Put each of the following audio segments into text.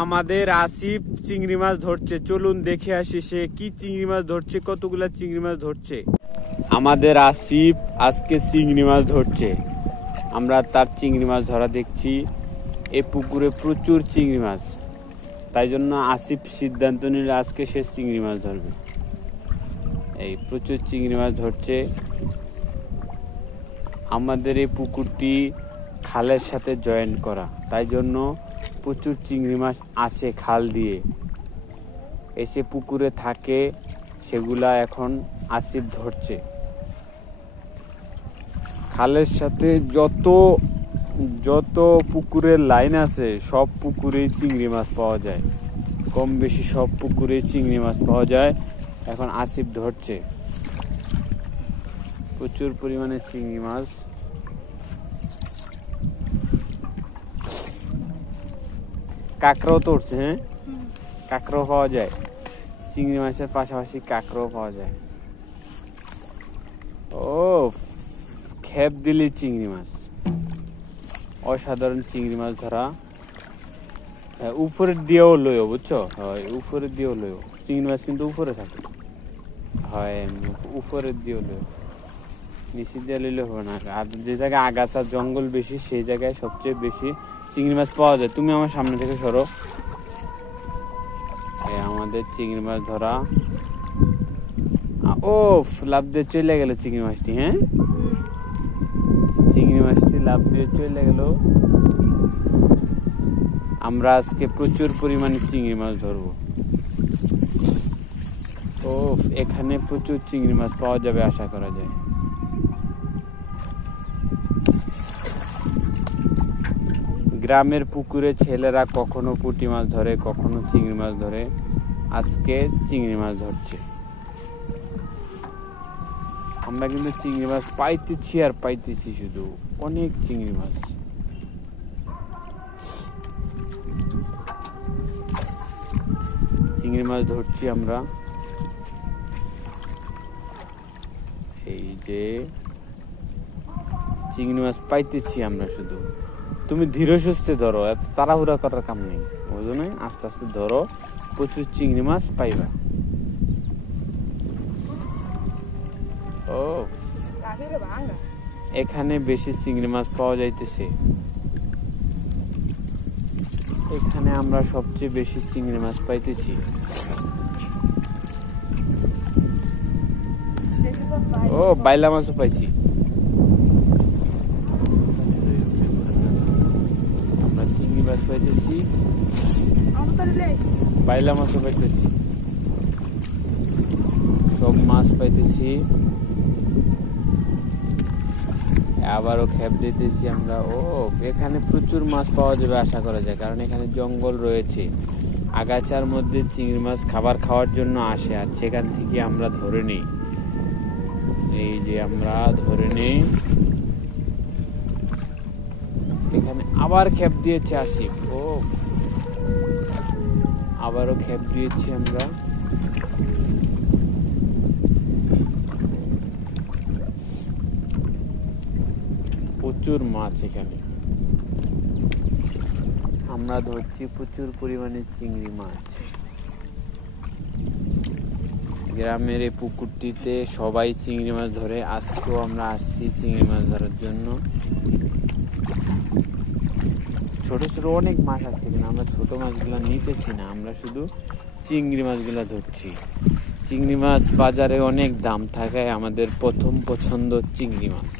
আমাদের আসিফ চিংড়ি মাছ ধরছে, চলুন দেখে আসি সে কি চিংড়ি মাছ ধরছে, কতগুলা চিংড়ি মাছ ধরছে। আমাদের আসিফ আজকে চিংড়ি মাছ ধরছে, আমরা তার চিংড়ি মাছ ধরা দেখছি। এই পুকুরে প্রচুর চিংড়ি মাছ, তাই জন্য আসিফ সিদ্ধান্ত নিল আজকে সে চিংড়ি মাছ ধরবে। এই প্রচুর চিংড়ি মাছ ধরছে। আমাদের এই পুকুরটি খালের সাথে জয়েন্ট করা, তাই জন্য প্রচুর চিংড়ি মাছ আসে খাল দিয়ে, এসে পুকুরে থাকে, সেগুলা এখন আসিফ ধরছে। খালের সাথে যত পুকুরের লাইন আছে সব পুকুরেই চিংড়ি মাছ পাওয়া যায়, কম বেশি সব পুকুরেই চিংড়ি মাছ পাওয়া যায়। এখন আসিফ ধরছে প্রচুর পরিমাণে চিংড়ি মাছ। কাঁকড়াও তো উঠছে, হ্যাঁ, কাঁকড়াও পাওয়া যায়, চিংড়ি মাছের পাশাপাশি কাঁকড়াও পাওয়া যায়। ও খেপ দিলি চিংড়ি মাছ, অসাধারণ চিংড়ি মাছ ধরা। উপরের দিয়েও লইও, বুঝছো, হয় উপরের দিয়েও লইও, চিংড়ি মাছ কিন্তু উপরে থাকে, হয় উপরের দিয়েও লইও, নিচে দিয়ে লইলে হবে না। আর যে জায়গায় আগাছা জঙ্গল বেশি সেই জায়গায় সবচেয়ে বেশি চিংড়ি মাছ পাওয়া যায়। তুমি আমার সামনে থেকে সরো। আমাদের চিংড়ি মাছ ধরা। ও লাফ দিয়ে চলে গেল চিংড়ি মাছটি, হ্যাঁ, চিংড়ি মাছটি লাফ দিয়ে চলে গেল। আমরা আজকে প্রচুর পরিমাণে চিংড়ি মাছ ধরবো। ও এখানে প্রচুর চিংড়ি মাছ পাওয়া যাবে আশা করা যায়। গ্রামের পুকুরে ছেলেরা কখনো পুঁটি মাছ ধরে, কখনো চিংড়ি মাছ ধরে, আজকে চিংড়ি মাছ ধরছে। আমরা কিন্তু চিংড়ি মাছ পাইতেছি আর পাইতেছি, শুধু অনেক চিংড়ি মাছ। চিংড়ি মাছ ধরছি আমরা। এই যে চিংড়ি মাছ পাইতেছি আমরা শুধু। তুমি ধীরে সুস্থে ধরো, এত তাড়াহুড়া করার কাম নেই, বুঝো না, আস্তে আস্তে ধরো, প্রচুর চিংড়ি মাছ পাইবা। ও এখানে বেশি চিংড়ি মাছ পাওয়া যাইতেছে, এখানে আমরা সবচেয়ে বেশি চিংড়ি মাছ পাইতেছি। ও বাইলা মাছও পাইছি, আমরা চিংড়ি মাছ পাইতেছি, বাইলা মাছও পাইতেছি, সব মাছ পাইতেছি। আবারও খেপ দিতেছি আমরা। ও এখানে প্রচুর মাছ পাওয়া যাবে আশা করা যায়, কারণ এখানে জঙ্গল রয়েছে, আগাছার মধ্যে চিংড়ি মাছ খাবার খাওয়ার জন্য আসে, আর সেখান থেকে আমরা ধরে নিই। এই যে আমরা ধরে নিই। এখানে আবার খেপ দিয়েছে আসিফ। ও আবারও খেপ দিয়েছি আমরা। প্রচুর মাছ এখানে, আমরা ধরছি প্রচুর পরিমাণে চিংড়ি মাছ। গ্রামের এই পুকুরটিতে সবাই চিংড়ি মাছ ধরে, আজকেও আমরা আসছি চিংড়ি মাছ ধরার জন্য। ছোট ছোট অনেক মাছ আছে, কিন্তু আমরা ছোট মাছগুলো নিতেছি না, আমরা শুধু চিংড়ি মাছগুলো ধরছি। চিংড়ি মাছ বাজারে অনেক দাম থাকায় আমাদের প্রথম পছন্দ চিংড়ি মাছ।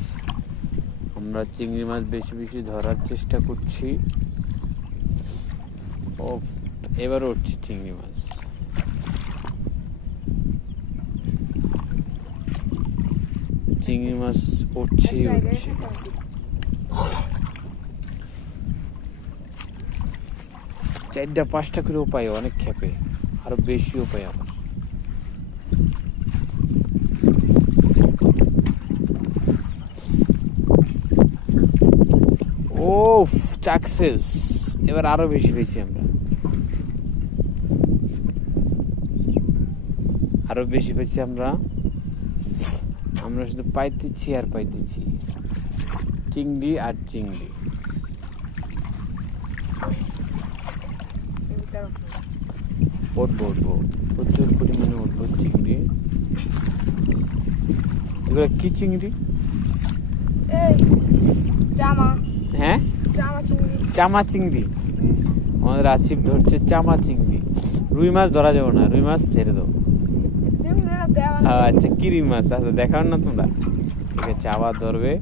আমরা চিংড়ি মাছ বেশি বেশি ধরার চেষ্টা করছি। ও এবার উঠছে চিংড়ি মাছ। চিংড়ি মাছ উঠছে। 4-5টা করে উপায়, অনেক খেপে, আরো বেশি উপায় আবার। ও সাকসেস, এবার আরো বেশি পেয়েছি আমরা, আরো বেশি পেয়েছি আমরা। আমরা শুধু পাইতেছি আর পাইতেছি, চিংড়ি আর চিংড়ি। উঠবো উঠবো, প্রচুর পরিমাণে উঠবো চিংড়ি। এগুলো কি চিংড়ি? এই জামা, হ্যাঁ, জামা চিংড়ি। চামা চিংড়ি। আমাদের আসিফ ধরছে চামা চিংড়ি। রুই মাছ ধরা যাবে না, রুই মাছ ছেড়ে দাও। আচ্ছা, কি রুই মাছ? আচ্ছা, দেখাও না তোমরা। ঠিক আছে, আবার ধরবে।